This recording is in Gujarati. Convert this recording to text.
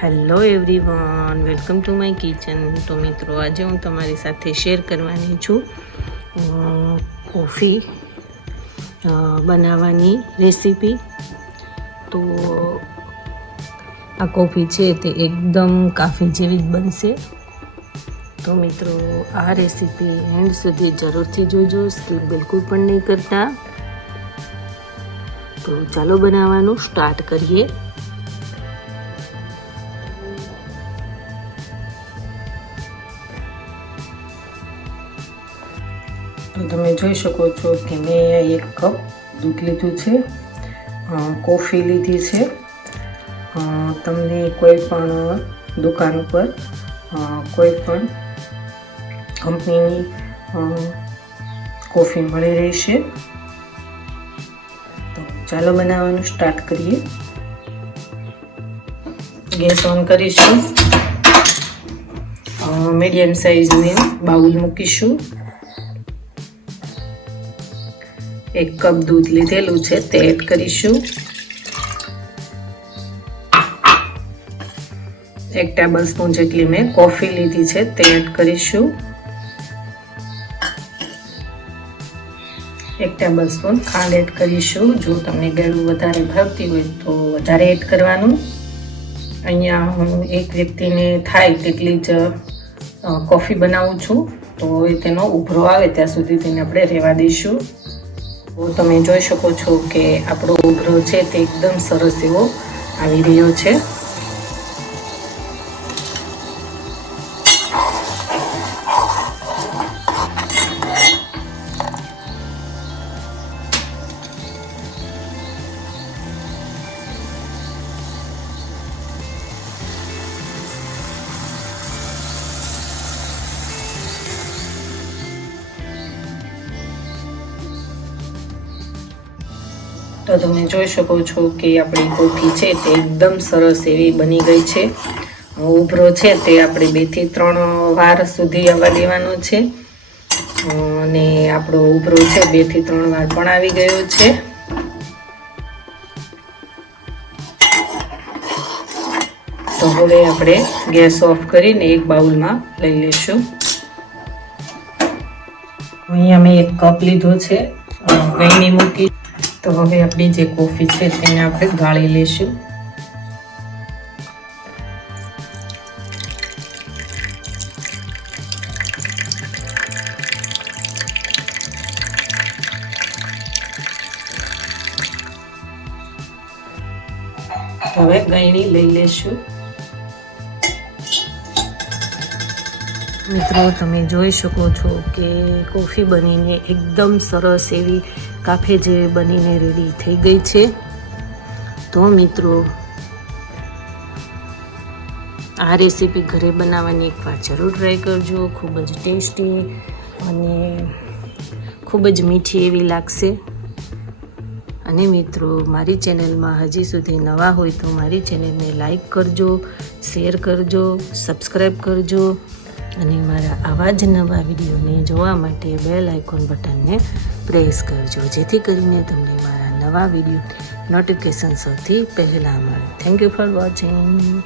Hello everyone, welcome to my kitchen. તો મિત્રો, આજે હું તમારી સાથે શેર કરવાની છું કોફી બનાવવાની રેસીપી। તો આ કોફી છે તે એકદમ કાફી જેવી જ બનશે। તો મિત્રો, આ રેસીપી એન્ડ સુધી જરૂરથી જોજો, સ્કીપ બિલકુલ પણ નહીં કરતા। તો ચાલો બનાવવાનું સ્ટાર્ટ કરીએ। તો તમે જોઈ શકો છો કે મેં એક કપ દૂધ લીધું છે, કોફી લીધી છે। તમને કોઈ પણ દુકાન ઉપર કોઈ પણ કંપનીની કોફી મળી રહેશે। તો ચાલો બનાવવાનું સ્ટાર્ટ કરીએ। ગેસ ઓન કરીશું, મીડિયમ સાઇઝની બાઉલ મૂકીશું। 1 કપ દૂધ લીધેલું છે તે એડ કરીશું। 1 ટેબલ સ્પૂન જેટલી મેં કોફી લીધી છે તે એડ કરીશું। 1 ટેબલ સ્પૂન ખાંડ એડ કરીશું। જો તમને ગળ્યું વધારે ભાવતી હોય તો વધારે એડ કરવાનું। અહીંયા હું એક વ્યક્તિને થાય તેટલી જ કોફી બનાવું છું, તો તેનો ઉભરો આવે ત્યાં સુધી તેને આપણે રહેવા દઈશું। તો તમે જોઈ શકો છો કે આપણો ઉભરો છે તે એકદમ સરસ એવો આવી રહ્યો છે। તો તમે જોઈ શકો છો કે આપણી કોફી છે તે એકદમ સરસ એવી બની ગઈ છે। ઉભરો છે તે આપણે 2 થી 3 વાર સુધી આવવા દેવાનો છે, અને આપણો ઉભરો છે 2 થી 3 વાર પણ આવી ગયો છે। તો હવે આપણે ગેસ ઓફ કરીને એક બાઉલમાં લઈ લઈશું। અહીંયા મેં 1 કપ લીધો છે, ગળણી મૂકી। તો હવે આપણી જે કોફી છે તેને આપણે ગાળી લઈશું। હવે ગળણી લઈ લઈશું। મિત્રો, તમે જોઈ શકો છો કે કોફી બનીને એકદમ સરસ એવી કાફે જેવી બનીને રેડી થઈ ગઈ છે। તો મિત્રો, આ રેસીપી ઘરે બનાવવાની એકવાર જરૂર ટ્રાય કરજો। ખૂબ જ ટેસ્ટી અને ખૂબ જ મીઠી એવી લાગશે। અને મિત્રો, મારી ચેનલમાં હજી સુધી નવા હોય તો મારી ચેનલને લાઈક કરજો, શેર કરજો, સબસ્ક્રાઈબ કરજો, અને મારા આવા જ નવા વિડીયોને જોવા માટે બેલ આઇકોન બટનને પ્રેસ કરજો, જેથી કરીને તમને મારા નવા વિડીયો નોટિફિકેશન સૌથી પહેલાં મળે। Thank you for watching.